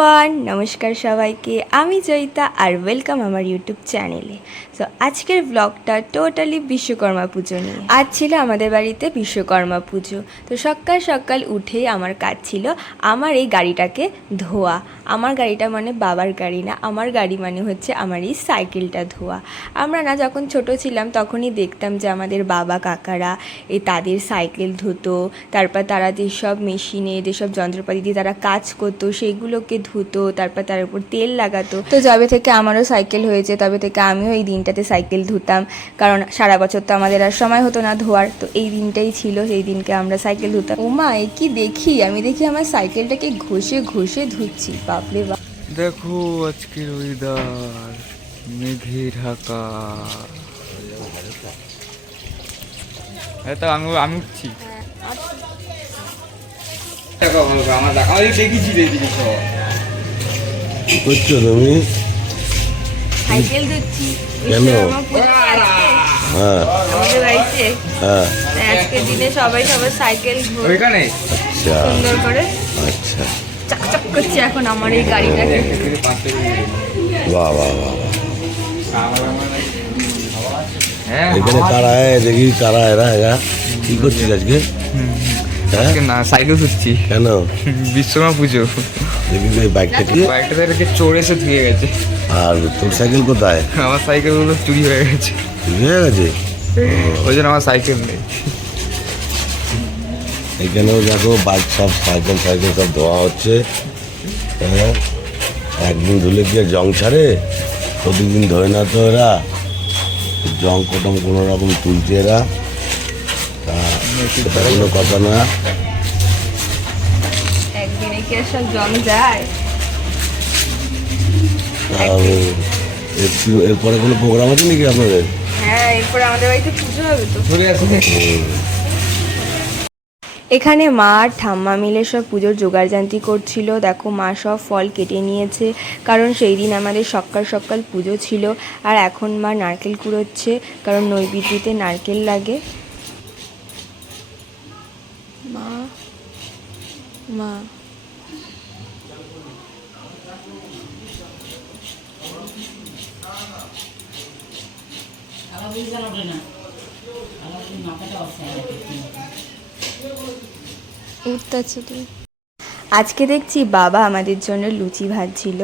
Everyone, নমস্কার সবাইকে। আমি জয়িতা আর ওয়েলকাম আমার ইউটিউব চ্যানেলে। সো আজকের ব্লগটা টোটালি বিশ্বকর্মা পুজো নিয়ে। আজ ছিল আমাদের বাড়িতে বিশ্বকর্মা পুজো। তো সকাল সকাল উঠেই আমার কাজ ছিল আমার এই গাড়িটাকে ধোয়া। আমার গাড়িটা মানে বাবার গাড়ি না, আমার গাড়ি মানে হচ্ছে আমার এই সাইকেলটা ধোয়া। আমরা না যখন ছোট ছিলাম তখনই দেখতাম যে আমাদের বাবা কাকারা এই তাদের সাইকেল ধুতো, তারপর তারা যেসব মেশিনে যেসব যন্ত্রপাতি দিয়ে তারা কাজ করতো সেইগুলোকে ধুতো, তারপর তার উপর তেল লাগাতো। তো যবে থেকে আমারও সাইকেল হয়েছে তবে থেকে আমিও এই দিনটাতে সাইকেল ধুতাম, কারণ সারা বছর তো আমাদের আর সময় হতো না ধোয়ার। তো এই দিনটাই ছিল, সেই দিনকে আমরা সাইকেল ধুতাম। ওমা, এ কি দেখি, আমি দেখি আমার সাইকেলটাকে ঘষে ঘষে ধুচ্ছি। বাপরে বাপ, দেখো আজকের ওয়েদার মেঘে ঢাকা। আমি উঠছি। কি করছো তুমি? সাইকেল ধুচ্ছি। কেন? হ্যাঁ আমাদের বাড়িতে হ্যাঁ, আজকের দিনে সবাই সবার সাইকেল ওইখানে আচ্ছা সুন্দর করে আচ্ছা, চকচক করছে এখন আমার এই গাড়িটাকে। বাহ বাহ বাহ বাহ। হ্যাঁ এখানে কারা দেখি, কারা এরা কি করছিস আজকে? হ্যাঁ না, সাইকেল ধুচ্ছি। কেন? বিশ্বকর্মা পুজো। দেখি এই বাইকটা কি, বাইকটা চোর এসে ধুয়ে গেছে। আর তোর সাইকেল কোথায়? আমার সাইকেলগুলো চুরি হয়ে গেছে, চুরি হয়ে গেছে? ওই জন্য আমার সাইকেল নেই। এখানেও দেখো বাইক সব সাইকেল সব ধোয়া হচ্ছে। হ্যাঁ, একদিন ধুলে কি আর জং ছাড়ে? প্রতিদিন ধোয় না তো এরা, জং কটম কোনো রকম তুলছে এরা, তা সেটা কোনো কথা না। একদিনে কি আর সব জম যায়? এরপরে কোনো প্রোগ্রাম আছে নাকি আপনাদের? হ্যাঁ, এরপর আমাদের বাড়িতে পুজো হবে তো। চলে আসবে। এখানে মা আর ঠাম্মা মিলে সব পুজোর জোগাড়জান্তি করছিল। দেখো মা সব ফল কেটে নিয়েছে, কারণ সেই দিন আমাদের সকাল সকাল পুজো ছিল। আর এখন মা নারকেল কুড়োচ্ছে, কারণ নৈবেদ্যতে নারকেল লাগে। মা মা উঠতেছে তুই। আজকে দেখছি বাবা আমাদের জন্য লুচি ভাজছিল।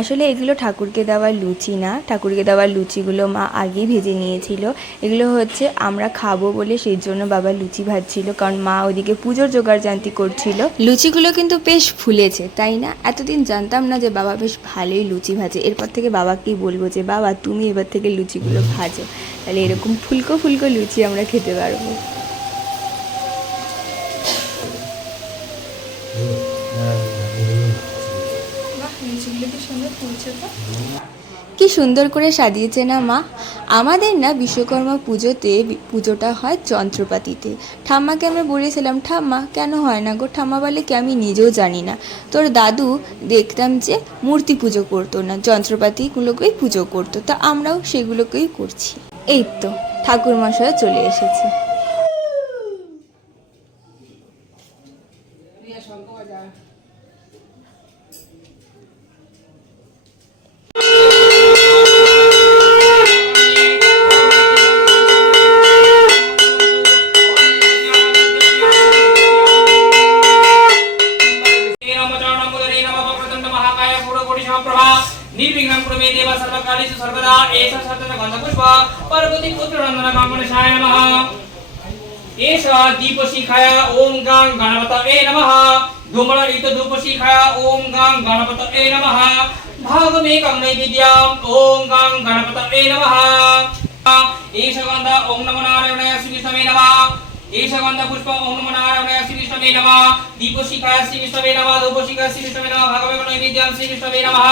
আসলে এগুলো ঠাকুরকে দেওয়ার লুচি না, ঠাকুরকে দেওয়ার লুচিগুলো মা আগেই ভেজে নিয়েছিল। এগুলো হচ্ছে আমরা খাবো বলে সেই জন্য বাবা লুচি ভাজছিল, কারণ মা ওদিকে পুজোর জোগাড়জান্তি করছিল। লুচিগুলো কিন্তু বেশ ফুলেছে, তাই না? এতদিন জানতাম না যে বাবা বেশ ভালোই লুচি ভাজে। এরপর থেকে বাবাকেই বলবো যে বাবা তুমি এবার থেকে লুচিগুলো ভাজো, তাহলে এরকম ফুলকো ফুলকো লুচি আমরা খেতে পারবো। কি সুন্দর করে সাজিয়েছে না মা। আমাদের না বিশ্বকর্মা পুজোতে পুজোটা হয় যন্ত্রপাতিতে। ঠাম্মাকে আমরা বলেছিলাম, ঠাম্মা কেন হয় না গো? ঠাম্মা বলে কি আমি নিজেও জানি না। তোর দাদু দেখতাম যে মূর্তি পুজো করতো না, যন্ত্রপাতিগুলোকেই পুজো করতো, তা আমরাও সেগুলোকেই করছি। এই তো ঠাকুর মশাই চলে এসেছে। निर्विघ्नं कुरु मे देव सर्वकार्येषु सर्वदा एष सर्वदा गन्धपुष्प पार्वती पुत्र नन्दन कामणेशाय नमः। एष दीपशिखाय ओम गां गणपतये नमः। धूमलयुक्त धूपशिखाय ओम गां गणपतये नमः। भागमेकं नैवेद्यम् ओम गां गणपतये नमः। एष गन्ध ओम नमो नारायणाय श्रीविष्णवे नमः। एष गन्ध पुष्प ओम नमो नारायणाय श्रीविष्णवे नमः। दीपशिखाय श्रीविष्णवे नमः। धूपशिखाय श्रीविष्णवे नमः। भागमेकं नैवेद्यम् श्रीविष्णवे नमः।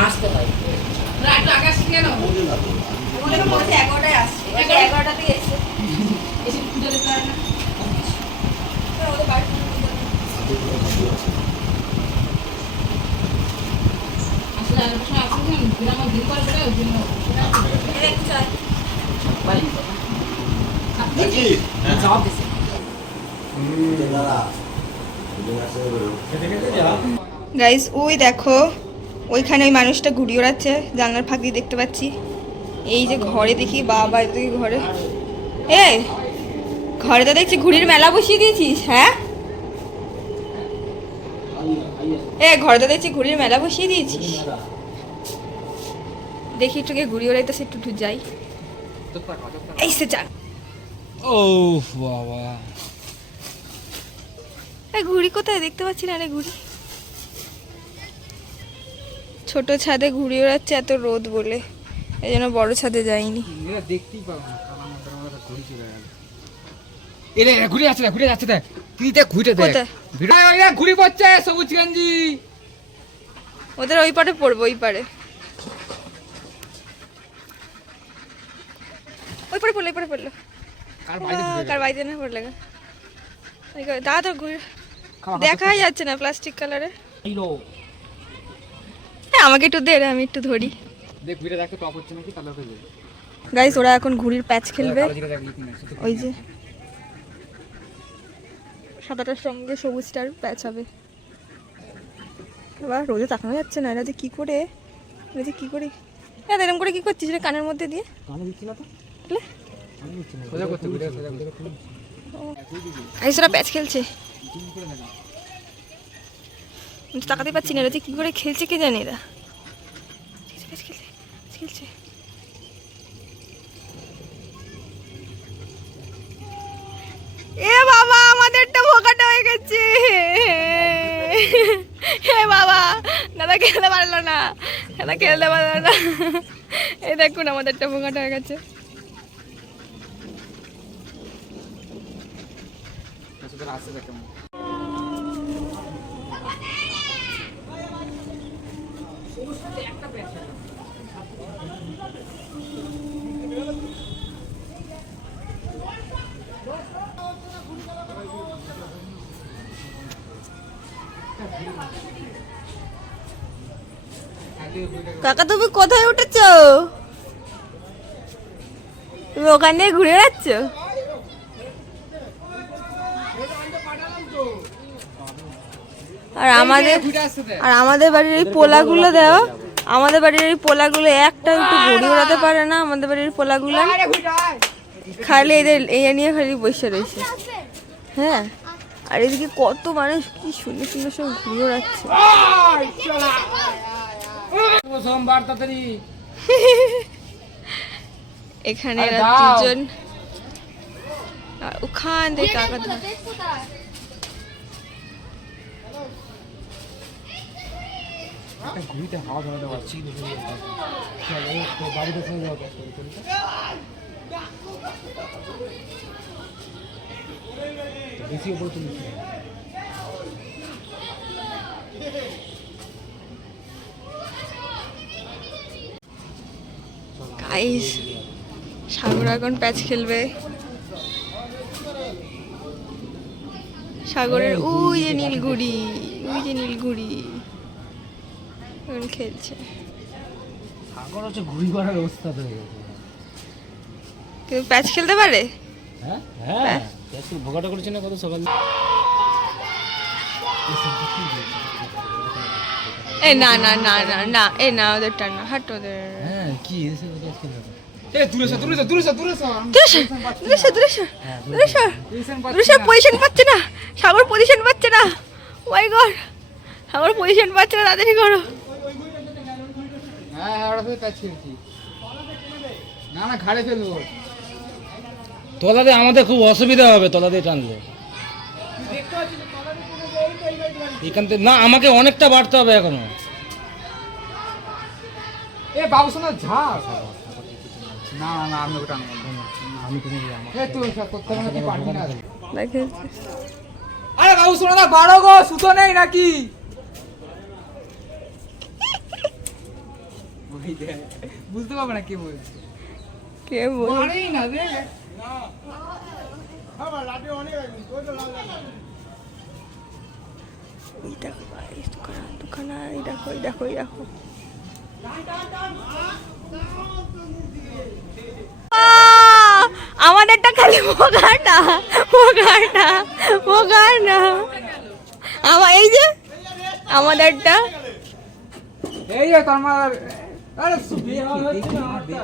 হাসতে হয় গাইস ওই দেখো ওইখানে ওই মানুষটা ঘুড়ি ওড়াচ্ছে, জানলার ফাঁক দিয়ে দেখতে পাচ্ছি। এই যে ঘরে দেখি, বাবা দেখি ঘরে, এই ঘরে তো দেখছি ঘুড়ির মেলা বসিয়ে দিয়েছিস। হ্যাঁ ঘরে তো দেখছি ঘুড়ির মেলা বসিয়ে দিয়েছিস। দেখি একটু ঘুড়ি ওড়াইতে সে একটু যাই। এই সে যা, ও বাবা, ঘুড়ি কোথায় দেখতে পাচ্ছি না রে। ঘুড়ি ছোট ছাদে ঘুড়ি ওড়াচ্ছে এত রোদ বলে, এই জন্য বড় ছাদে যাইনি। দেখতেই পাবো না, ঘুড়ি চলে গেল। এরে ঘুরে যাচ্ছে, ঘুরে যাচ্ছে, দেখ তুই দেখ, ঘুরে দেখ, ঘুরি পড়ছে সবুজ গঞ্জি। ওদের ওই পারে পড়বো, ওই পারে, ওই পারে পড়লো, ওই পারে পড়লো। কার বাইরে না পড়লে দাদা তো ঘুরে দেখাই যাচ্ছে না, প্লাস্টিক কালারের। আমাকে একটু দে রে, আমি একটু ধরি। দেখ ঘুরে দেখ তো টপ হচ্ছে নাকি, তাহলে ওকে দে। গাইস ওরা এখন ঘুড়ির প্যাচ খেলবে। ওই যে সাদাটার সঙ্গে সবুজটার প্যাচ হবে। এবার রোদে তাকানো যাচ্ছে না, এরা যে কি করে, এরা যে কি করে, এরকম করে কি করছিস রে কানের মধ্যে দিয়ে? কানে দিচ্ছি না তো, তাহলে সোজা করতে ঘুরে সোজা করতে। গাইস ওরা প্যাচ খেলছে, তাকাতে পাচ্ছি না এরা যে কি করে খেলছে কে জানে। এরা খেলছে। এ বাবা আমাদেরটা ভোকাটা হয়ে গেছে। হে বাবা, দাদা খেলতে পারলো না, দাদা খেলতে পারলো না। এই দেখুন আমাদেরটা ভোকাটা হয়ে গেছে। কাকা তুমি কোথায় উঠেছো? তুমি ওখান দিয়ে ঘুরে যাচ্ছ? আর আমাদের বাড়ির এই পোলাগুলো দাও, আমাদের বাড়ির এই পোলাগুলো একটা একটু ঘুড়ি ওড়াতে পারে না। আমাদের বাড়ির পোলাগুলো খালি এদের এই নিয়ে খালি বসে রয়েছে। হ্যাঁ, আর এদিকে কত মানুষ কি সুন্দর সুন্দর সব ঘুরে ওড়াচ্ছে। সোমবার তাড়াতাড়ি এখানে এরা দুজন, আর ওখান থেকে কাকা ঘুরিতে হাওয়া ধরে দেওয়া বাড়িতে চলে যাওয়া বেশি উপরে তুলি। গাইস সাগর এখন প্যাচ খেলবে। সাগরের ওই যে নীলগুড়ি, ওই যে নীলগুড়ি এখন খেলছে। সাগর হচ্ছে ঘুরি করার অবস্থা হয়ে গেছে। কিন্তু প্যাচ খেলতে পারে? হ্যাঁ হ্যাঁ, ভোগাটা করেছে না কত সকাল। এ না না না না না, এ না ওদেরটা না, হাট ওদের। হ্যাঁ কি এসে প্যাচ খেলতে হবে। এ দূরে সর দূরে সর দূরে সর দূরে সর পজিশন পাচ্ছে না, সাগর পজিশন পাচ্ছে না। ওই গড, সাগর পজিশন পাচ্ছে না, তাড়াতাড়ি করো। হ্যাঁ হ্যাঁ, ওরা প্যাচ খেলছি। না না ঘাড়ে ফেলবো। তলা দিয়ে আমাদের খুব অসুবিধা হবে, তলা দিয়ে টানলে। এখান থেকে না, আমাকে অনেকটা বাড়তে হবে এখনো। এ বাবু শোনা ঝা না না আমি ওটা আমি তুমি তুই করতে মানে কি পারবি না। দেখে আরে বাবু শোনা না বাড়ো গো, সুতো নেই নাকি? বুঝতে পারবে না কি বলছে, কে বল বাড়েই না রে। এই দেখো guys, দুখানা এই দেখো এই দেখো এই দেখো। আমাদেরটা খালি মোগাটা মোগাটা মোগাটা আমার এই যে আমাদেরটা এই যে তোমার আরে বিয়ে হচ্ছে না আমারটা।